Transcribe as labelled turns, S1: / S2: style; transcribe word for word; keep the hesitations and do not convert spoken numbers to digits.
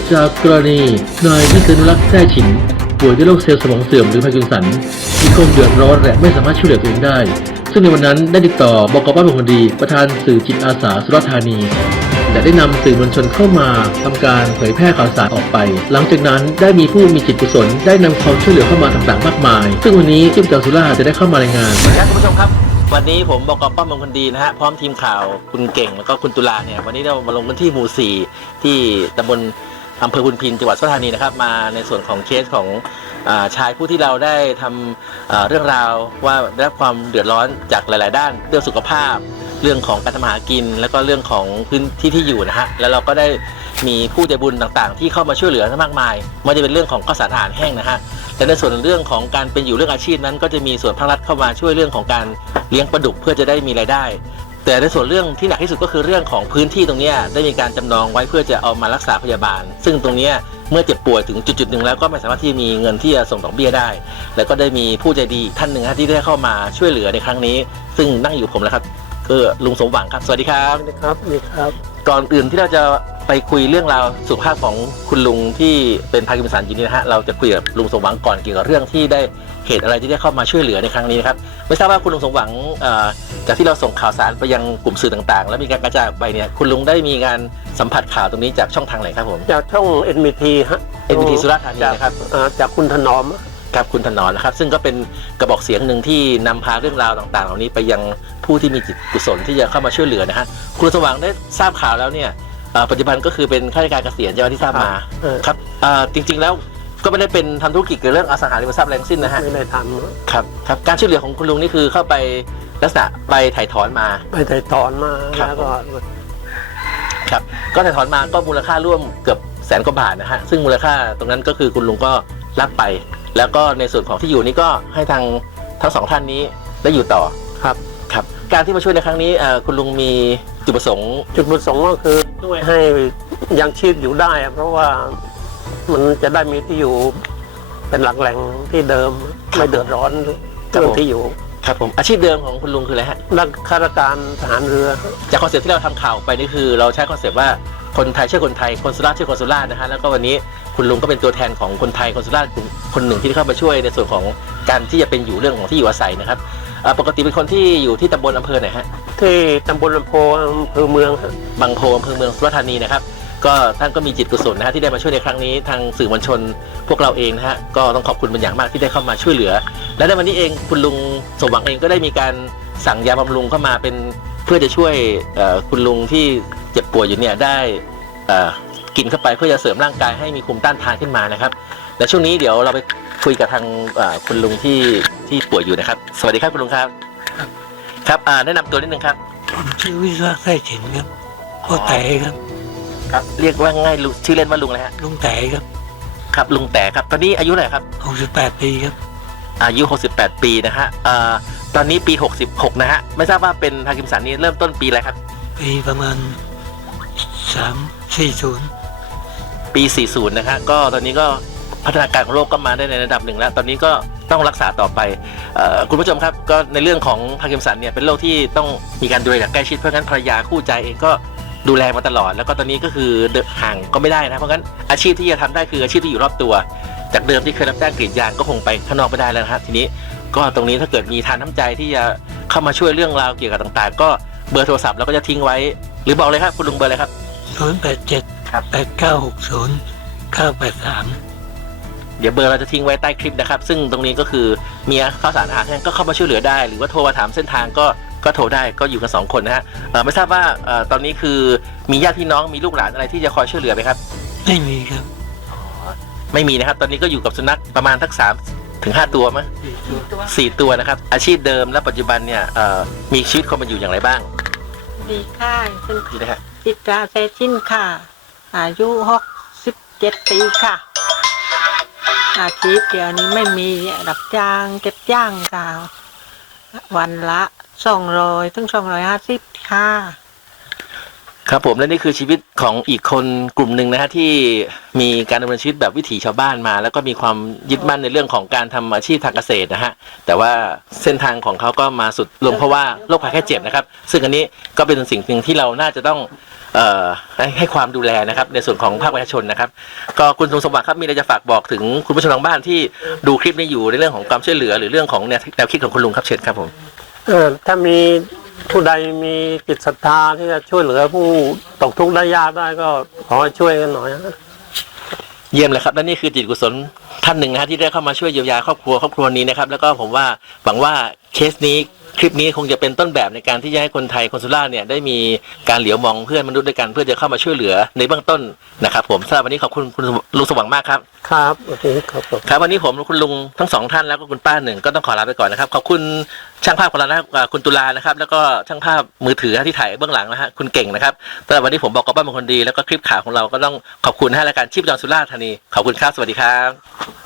S1: จากกรณีนายวิษณุรักษ์แท้ฉินป่วยด้วยโรคเซลล์สมองเสื่อมหรือพาร์กินสันมีความเดือดร้อนและไม่สามารถช่วยเหลือตัวเองได้ซึ่งในวันนั้นได้ติดต่อบก.บ้านเป็นคนดีประธานสื่อจิตอาสาสุราษฎร์ธานีและได้นำสื่อมวลชนเข้ามาทำการเผยแพร่ข่าวสารออกไปหลังจากนั้นได้มีผู้มีจิตกุศลได้นำความช่วยเหลือเข้ามาต่างๆมากมายซึ่งวันนี้ทีมข่าวสุราษฎร์จะได้เข้ามารายงาน
S2: ครับคุณผู้ชมครับวันนี้ผมบก.ป้อมมงคลดีนะฮะพร้อมทีมข่าวคุณเก่งแล้วก็คุณตุลาเนี่ยวันนี้เรามาลงพื้นที่หมู่สี่ที่ตำบลอำเภอพุนพินจังหวัดสุราษฎร์ธานีนะครับมาในส่วนของเคสของชายผู้ที่เราได้ทำเรื่องราวว่าได้รับความเดือดร้อนจากหลายๆด้านเรื่องสุขภาพเรื่องของการทำมาหากินแล้วก็เรื่องของพื้นที่ที่อยู่นะฮะแล้วเราก็ได้มีผู้ใจบุญต่างๆที่เข้ามาช่วยเหลือมากมายไม่ว่าจะเป็นเรื่องของข้าวสารอาหารแห้งนะฮะแต่ในส่วนเรื่องของการเป็นอยู่เรื่องอาชีพนั้นก็จะมีส่วนภาครัฐเข้ามาช่วยเรื่องของการเลี้ยงปลาดุกเพื่อจะได้มีรายได้แต่ในส่วนเรื่องที่หนักที่สุดก็คือเรื่องของพื้นที่ตรงนี้ได้มีการจำนองไว้เพื่อจะเอามารักษาพยาบาลซึ่งตรงนี้เมื่อเจ็บป่วยถึงจุดๆหนึ่งแล้วก็ไม่สามารถที่มีเงินที่จะส่งดอกเบี้ยได้แล้วก็ได้มีผู้ใจดีท่านหนึ่งที่ได้เข้ามาช่วยเหลือในครั้งนี้ซึ่งนั่งอยู่ผมแล้วครับคือลุงสมหวังครับสวัสดีครับ
S3: สวัสดีครับสวัสดีครับ
S2: ก่อนอื่นที่เราจะไปคุยเรื่องราวสุขภาพของคุณลุงที่เป็นพาร์กินสันอยู่นี่นะฮะเราจะคุยกับลุงสมหวังก่อนเกี่ยวกับเรื่องที่ได้เหตุอะไรที่ได้เข้ามาช่วยเหลือในครั้งนี้นะครับไม่ทราบว่าคุณลุงสมหวังจากที่เราส่งข่าวสารไปยังกลุ่มสื่อต่างๆแล้วมีการกระจายไปเนี่ยคุณลุงได้มีการสัมผัสข่าวตรงนี้จากช่องทางไหนครับผม
S3: จากช่อง เอ็น บี ที ฮะ
S2: เอ็น บี ที สุราษฎร์ธานีนะครับ
S3: จากคุณถนอม
S2: ครับคุณถนอมนะครับซึ่งก็เป็นกระบอกเสียงหนึ่งที่นำพาเรื่องราวต่างๆเหล่านี้ไปยังผู้ที่มีจิตกุศลที่จะเข้ามาช่วยเหลือนะฮะคุณลุงสมหวังได้ทราบข่าวแล้วเนี่ยปัจจุบันก็คือเป็นข้าราชการเกษียณใช่ไหมที่ทราบมาครับจริงๆแล้วก็ไม่ได้เป็นทำธุรกิจเกี่ยวกับเรื่องอสังหาริมทรัพย์แรงสิ้นนะฮะ
S3: ไม่ได้ทำ
S2: ครับครับการช่วยเหลือของคุณลุงนี่คือเข้าไปลักษณะไปถ่ายถอนมา
S3: ไปถ่ายถอนมาแล้วก็
S2: ครับก็ถ่ายถอนมาก็มูลค่าร่วมเกือบแสนกว่าบาทนะฮะซึ่งมูลค่าตรงนั้นก็คือคุณลุงก็รับไปแล้วก็ในส่วนของที่อยู่นี้ก็ให้ทางทั้งสองท่านนี้ได้อยู่ต่อ
S3: ครับ
S2: ครับการที่มาช่วยในครั้งนี้คุณลุงมีจุดประสงค์
S3: จุดประสงค์ก็คือช่วยให้ยังชีพอยู่ได้เพราะว่ามันจะได้มีที่อยู่เป็นหลักแหล่งที่เดิมไม่เดือดร้อนเรื่องที่อยู่
S2: ครับผมอาชีพเดิมของคุณลุงคืออะไรฮะ
S3: นักข้าราชการทหารเรือ
S2: จากคอนเซ็ปต์ที่เราทำข่าวไปนี่คือเราใช้คอนเซ็ปต์ว่าคนไทยช่วยคนไทยคนสุราษฎร์ช่วยคนสุราษฎร์นะฮะแล้วก็วันนี้คุณลุงก็เป็นตัวแทนของคนไทยคนสุราษฎร์คนหนึ่งที่เข้ามาช่วยในส่วนของการที่จะเป็นอยู่เรื่องของที่อยู่อาศัยนะครับปกติเป็นคนที่อยู่ที่ตำบลอำเภอไหนฮะ
S3: ที่ตำบลลำโพอำเภอเมือง
S2: บางโพอำเภอเมืองสุราษฎร์ธานีนะครับก็ท่านก็มีจิตกุศลนะฮะที่ได้มาช่วยในครั้งนี้ทางสื่อมวลชนพวกเราเองนะฮะก็ต้องขอบคุณเป็นอย่างมากที่ได้เข้ามาช่วยเหลือและในวันนี้เองคุณลุงสมหวังเองก็ได้มีการสั่งยาบำรุงเข้ามาเป็นเพื่อจะช่วยคุณลุงที่เจ็บป่วยอยู่เนี่ยได้กินเข้าไปเพื่อจะเสริมร่างกายให้มีภูมิต้านทานขึ้นมานะครับและช่วงนี้เดี๋ยวเราไปคุยกับทางคุณลุงที่ที่ป่วยอยู่นะครับสวัสดีครับคุณลุงครับครับแนะนำตัวนิดนึงครับ
S4: ผมชื่อวิศวะไส้ฉินครับพ่อไต่ครับ
S2: ครับเรียกว่าง่ายลุงชื่อเล่นว่าลุงอะไรฮะ
S4: ลุงแต่ครับ
S2: ครับลุงแต่ครับตอนนี้อายุเท่าไหร่ครับ
S4: หกสิบแปดปีครับ
S2: อายุหกสิบแปดปีนะฮะอ่าตอนนี้ปีหกสิบหกนะฮะไม่ทราบว่าเป็นพาร์กินสันนี้เริ่มต้นปีอะไรครับ
S4: ปีประมาณสามสี่ศูนย์
S2: ปีสี่สิบนะฮะก็ตอนนี้ก็พัฒนาการของโรคก็มาได้ในระดับหนึ่งแล้วตอนนี้ก็ต้องรักษาต่อไปคุณผู้ชมครับก็ในเรื่องของพาร์กินสันเนี่ยเป็นโรคที่ต้องมีการดูแลอย่างใกล้ชิดเพราะงั้นภรรยาคู่ใจเองก็ดูแลมาตลอดแล้วก็ตอนนี้ก็คือห่างก็ไม่ได้นะเพราะงั้นอาชีพที่จะทำได้คืออาชีพที่อยู่รอบตัวจากเดิมที่เคยรับจ้างกรีดยางก็คงไปข้างนอกไม่ได้แล้วนะฮะทีนี้ก็ตรงนี้ถ้าเกิดมีทานน้ำใจที่จะเข้ามาช่วยเรื่องราวเกี่ยวกับต่างๆก็เบอร์โทรศัพท์เราก็จะทิ้งไว้หรือบอกเลยครับคุณลุงเบอร์อะไรครับ
S4: ศูนย์แปดเจ็ดแปดเก้าหกศูนย์เก้าแปดสาม
S2: เดี๋ยวเบอร์เราจะทิ้งไว้ใต้คลิปนะครับซึ่งตรงนี้ก็คือมีข้าวสารอาหารแห้งก็เข้ามาช่วยเหลือได้หรือว่าโทรมาถามเส้นทางก็ก็โทรได้ก็อยู่กันสองคนนะฮะไม่ทราบว่าตอนนี้คือมีญาติพี่น้องมีลูกหลานอะไรที่จะคอยช่วยเหลือไหมครับ
S4: ไม่มีครับ
S2: ไม่มีนะครับตอนนี้ก็อยู่กับสุนัขประมาณทั้งสามถึงห้าตัวมั้ยสี่ตัวนะครับอาชีพเดิมและปัจจุบันเนี่ยมีชีวิตความเป็นอยู่อย่างไรบ้าง
S5: ดีค่ะเป็น
S2: ดีนะฮะ
S5: จิตราเซชินค่ะอายุหกสิบเจ็ดปีค่ะอาชีพเดี๋ยวนี้ไม่มีรับจ้างเก็บจ้างค่ะวันละสองร้อยถึงสองร้อยห้าสิบค่ะ
S2: ครับผมและนี่คือชีวิตของอีกคนกลุ่มหนึ่งนะฮะที่มีการดำเนินชีวิตแบบวิถีชาวบ้านมาแล้วก็มีความยึดมั่นในเรื่องของการทำอาชีพทางเกษตรนะฮะแต่ว่าเส้นทางของเขาก็มาสุดลงเพราะว่าโรคภัยไข้เจ็บนะครับซึ่งอันนี้ก็เป็นสิ่งหนึ่งที่เราน่าจะต้องเอ่อให้ให้ความดูแลนะครับในส่วนของภาคประชาชนนะครับก็คุณสมสมบัติครับมีอะไรจะฝากบอกถึงคุณผู้ชมทางบ้านที่ดูคลิปนี้อยู่ในเรื่องของความช่วยเหลือหรือเรื่องของแนวแนวคิดของคุณลุงครับเชิญครับผม
S3: เออถ้ามีผู้ใดมีจิตศรัทธาที่จะช่วยเหลือผู้ตกทุกข์ได้ยากได้ก็ขอให้ช่วยกันหน่อยนะ
S2: เยี่ยมเลยครับและนี่คือจิตกุศลท่านหนึ่งนะฮะที่ได้เข้ามาช่วยเยียวยาครอบครัวครอบครัวนี้นะครับแล้วก็ผมว่าหวังว่าเคสนี้คลิปนี้คงจะเป็นต้นแบบในการที่จะให้คนไทยคนสุราษฎร์เนี่ยได้มีการเหลียวมองเพื่อนมนุษย์ด้วยกันเพื่อจะเข้ามาช่วยเหลือในเบื้องต้นนะครับผมสำหรับวันนี้ขอบคุณคุณลุงสว่างมากครับ
S3: ครับโอเคครับผม
S2: ครับวันนี้ผมคุณลุงทั้งสองท่านแล้วก็คุณป้าหนึ่งก็ต้องขอลาไปก่อนนะครับขอบคุณช่างภาพของเรานะครับอ่าคุณตุลานะครับแล้วก็ช่างภาพมือถือที่ถ่ายเบื้องหลังนะฮะคุณเก่งนะครับสำหรับวันนี้ผมบอกกับป้าเป็นคนดีแล้วก็คลิปข่าวของเราก็ต้องขอบคุณให้รายการชีพจรสุราษฎร์ธานีขอบคุณครับสวัสดีครับ